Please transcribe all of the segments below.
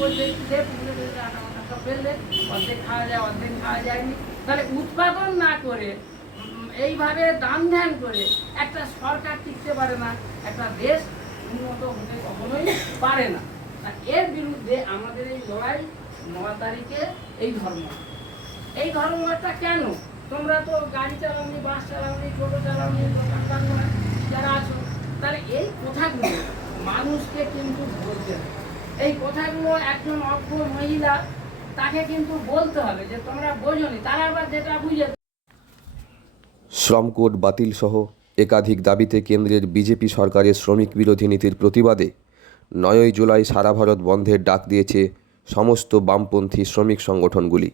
বলছে দে পুকুরে ফেললে আটা মাথা সব ফেললে, অর্ধেক খাওয়া যায় অর্ধেক খাওয়া যায়নি। তাহলে উৎপাদন না করে এইভাবে দান ধ্যান করে একটা সরকার টিকতে পারে না, একটা দেশ উন্নত হতে কখনোই পারে না। আর এর বিরুদ্ধে আমাদের এই লড়াই 9 তারিখে এই ধর্মঘট। এই ধর্মঘটটা কেন? তোমরা তো গাড়ি চালাওনি, বাস চালাওনি, টোটো চালাওনি, দোকানদার যারা আছো, তাহলে এই কথাগুলো মানুষকে কিন্তু বলতে হবে। এই কথাগুলো একজন অজ্ঞ মহিলা তাকে কিন্তু বলতে হবে যে তোমরা বোঝোনি, তারা আবার যেটা বুঝে। শ্রম কোড বাতিল সহ একাধিক দাবিতে কেন্দ্রের বিজেপি সরকারের শ্রমিক বিরোধী নীতির প্রতিবাদে 9ই জুলাই সারা ভারত বন্ধের ডাক দিয়েছে সমস্ত বামপন্থী শ্রমিক সংগঠনগুলি।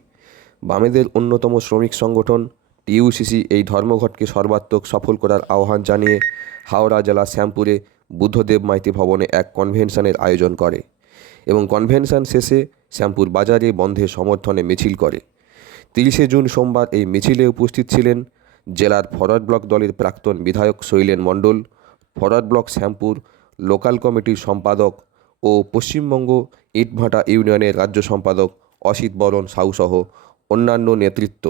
বামেদের অন্যতম শ্রমিক সংগঠন টিইউসিসি এই ধর্মঘটকে সর্বাত্মক সফল করার আহ্বান জানিয়ে হাওড়া জেলা শ্যামপুরে বুদ্ধদেব মাইতি ভবনে এক কনভেনশনের আয়োজন করে এবং কনভেনশন শেষে শ্যামপুর বাজারে বন্ধের সমর্থনে মিছিল করে। 30শে জুন সোমবার এই মিছিলে উপস্থিত ছিলেন জেলার ফরওয়ার্ড ব্লক দলের প্রাক্তন বিধায়ক শৈলেন মণ্ডল, ফরওয়ার্ড ব্লক শ্যামপুর লোকাল কমিটির সম্পাদক ও পশ্চিমবঙ্গ ইটভাটা ইউনিয়নের রাজ্য সম্পাদক অসিত বরণ সাউসহ অন্যান্য নেতৃত্ব।